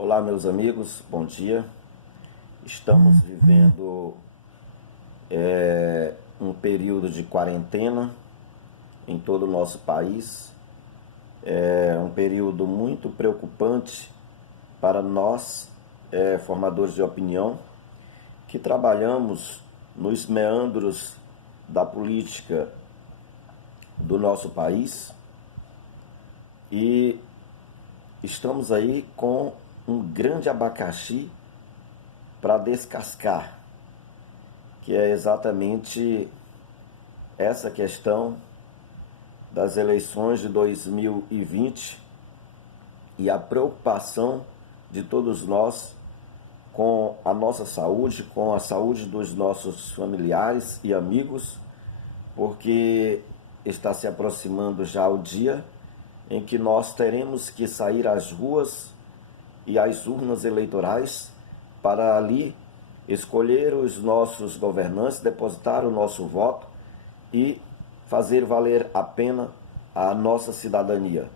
Olá, meus amigos, bom dia. Estamos vivendo um período de quarentena em todo o nosso país. É um período muito preocupante para nós, formadores de opinião, que trabalhamos nos meandros da política do nosso país e estamos aí com um grande abacaxi para descascar, que é exatamente essa questão das eleições de 2020 e a preocupação de todos nós com a nossa saúde, com a saúde dos nossos familiares e amigos, porque está se aproximando já o dia em que nós teremos que sair às ruas e às urnas eleitorais para ali escolher os nossos governantes, depositar o nosso voto e fazer valer a pena a nossa cidadania.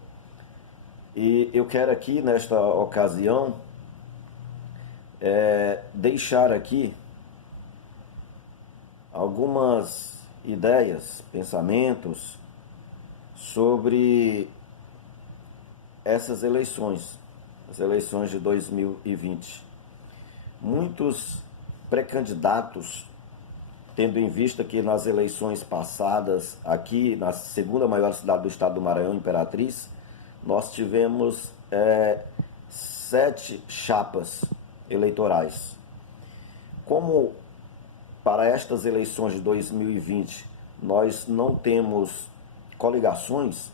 E eu quero aqui, nesta ocasião, deixar aqui algumas ideias, pensamentos sobre essas eleições, as eleições de 2020. Muitos pré-candidatos, tendo em vista que nas eleições passadas, aqui na segunda maior cidade do estado do Maranhão, Imperatriz, nós tivemos 7 chapas eleitorais. Como para estas eleições de 2020 nós não temos coligações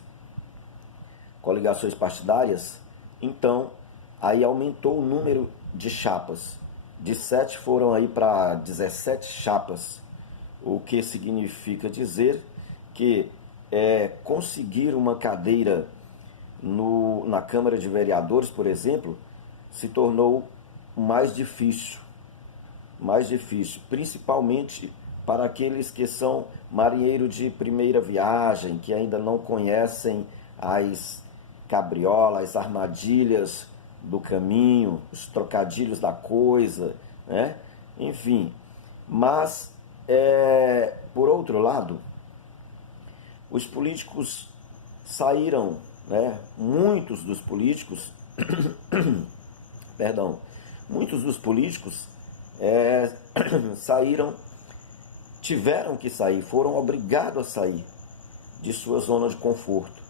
partidárias, então aí aumentou o número de chapas. De 7 foram aí para 17 chapas, o que significa dizer que conseguir uma cadeira na Câmara de Vereadores, por exemplo, se tornou mais difícil, principalmente para aqueles que são marinheiros de primeira viagem, que ainda não conhecem as cabriolas, as armadilhas do caminho, os trocadilhos da coisa, né? Enfim. Mas, por outro lado, os políticos saíram, né? Muitos dos políticos, saíram, tiveram que sair, foram obrigados a sair de sua zona de conforto.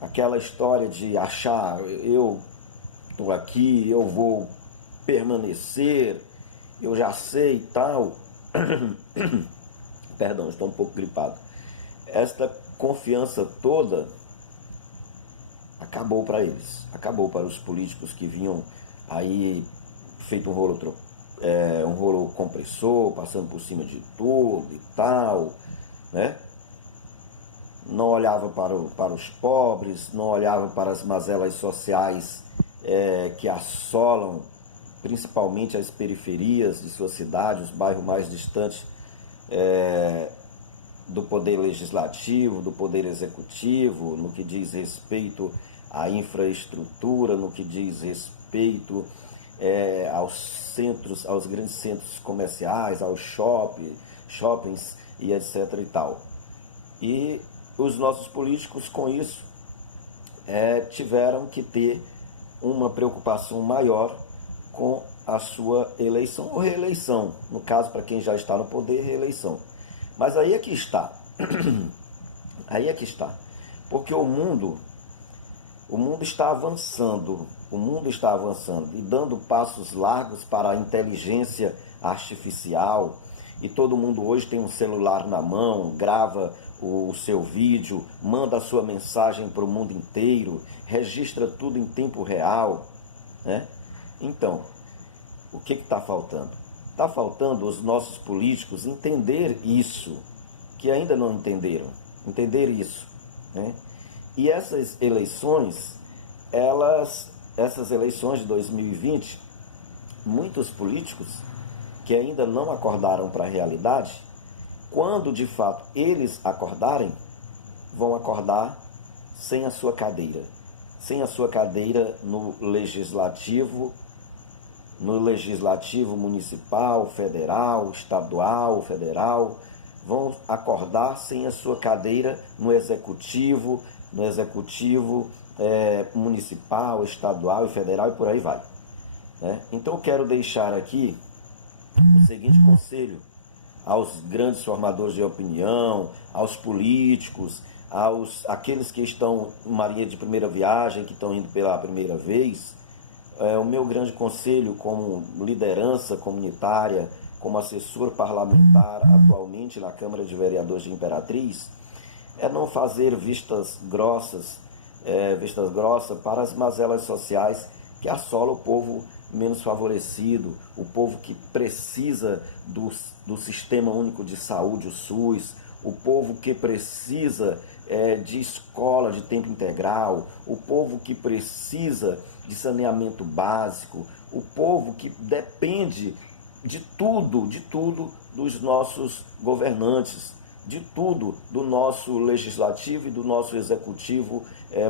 Aquela história de achar, eu estou aqui, eu vou permanecer, eu já sei e tal. Perdão, estou um pouco gripado. Esta confiança toda acabou para eles, acabou para os políticos que vinham aí feito um rolo compressor, passando por cima de tudo e tal, né? Não olhava para os pobres, não olhava para as mazelas sociais que assolam principalmente as periferias de sua cidade, os bairros mais distantes do poder legislativo, do poder executivo, no que diz respeito à infraestrutura, no que diz respeito aos centros, aos grandes centros comerciais, aos shoppings e etc. e tal. E os nossos políticos, com isso, tiveram que ter uma preocupação maior com a sua eleição ou reeleição. No caso, para quem já está no poder, reeleição. Mas aí é que está. Aí é que está. Porque o mundo está avançando. O mundo está avançando e dando passos largos para a inteligência artificial. E todo mundo hoje tem um celular na mão, grava o seu vídeo, manda a sua mensagem para o mundo inteiro, registra tudo em tempo real, né? Então, o que está faltando? Está faltando os nossos políticos entender isso, que ainda não entenderam, entender isso, né? E essas eleições, essas eleições de 2020, muitos políticos que ainda não acordaram para a realidade, quando de fato eles acordarem, vão acordar sem a sua cadeira, sem a sua cadeira no legislativo municipal, federal, estadual, federal, vão acordar sem a sua cadeira no executivo municipal, estadual e federal e por aí vai, né? Então eu quero deixar aqui o seguinte conselho aos grandes formadores de opinião, aos políticos, aqueles que estão em marinha de primeira viagem, que estão indo pela primeira vez. O meu grande conselho como liderança comunitária, como assessor parlamentar atualmente na Câmara de Vereadores de Imperatriz, é não fazer vistas grossas para as mazelas sociais que assolam o povo menos favorecido, o povo que precisa do Sistema Único de Saúde, o SUS, o povo que precisa de escola de tempo integral, o povo que precisa de saneamento básico, o povo que depende de tudo dos nossos governantes, de tudo do nosso legislativo e do nosso executivo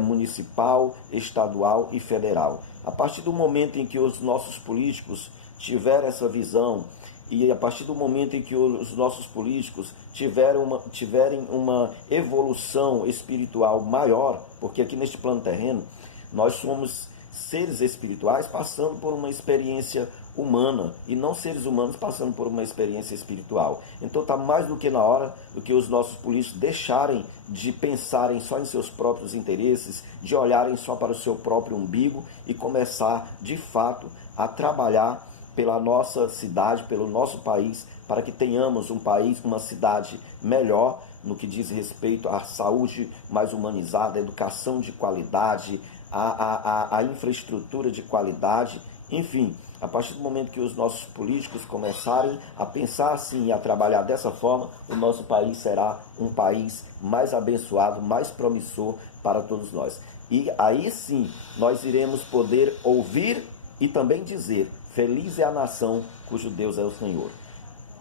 municipal, estadual e federal. A partir do momento em que os nossos políticos tiverem essa visão e a partir do momento em que os nossos políticos tiverem uma evolução espiritual maior, porque aqui neste plano terreno nós somos seres espirituais passando por uma experiência humana e não seres humanos passando por uma experiência espiritual. Então está mais do que na hora do que os nossos políticos deixarem de pensarem só em seus próprios interesses, de olharem só para o seu próprio umbigo e começar de fato a trabalhar pela nossa cidade, pelo nosso país, para que tenhamos um país, uma cidade melhor no que diz respeito à saúde mais humanizada, à educação de qualidade, à infraestrutura de qualidade, enfim. A partir do momento que os nossos políticos começarem a pensar assim e a trabalhar dessa forma, o nosso país será um país mais abençoado, mais promissor para todos nós. E aí sim, nós iremos poder ouvir e também dizer: feliz é a nação cujo Deus é o Senhor.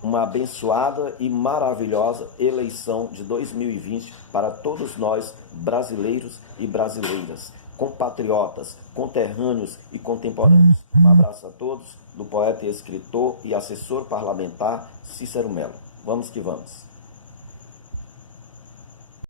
Uma abençoada e maravilhosa eleição de 2020 para todos nós, brasileiros e brasileiras, compatriotas, conterrâneos e contemporâneos. Um abraço a todos, do poeta e escritor e assessor parlamentar Cícero Melo. Vamos que vamos.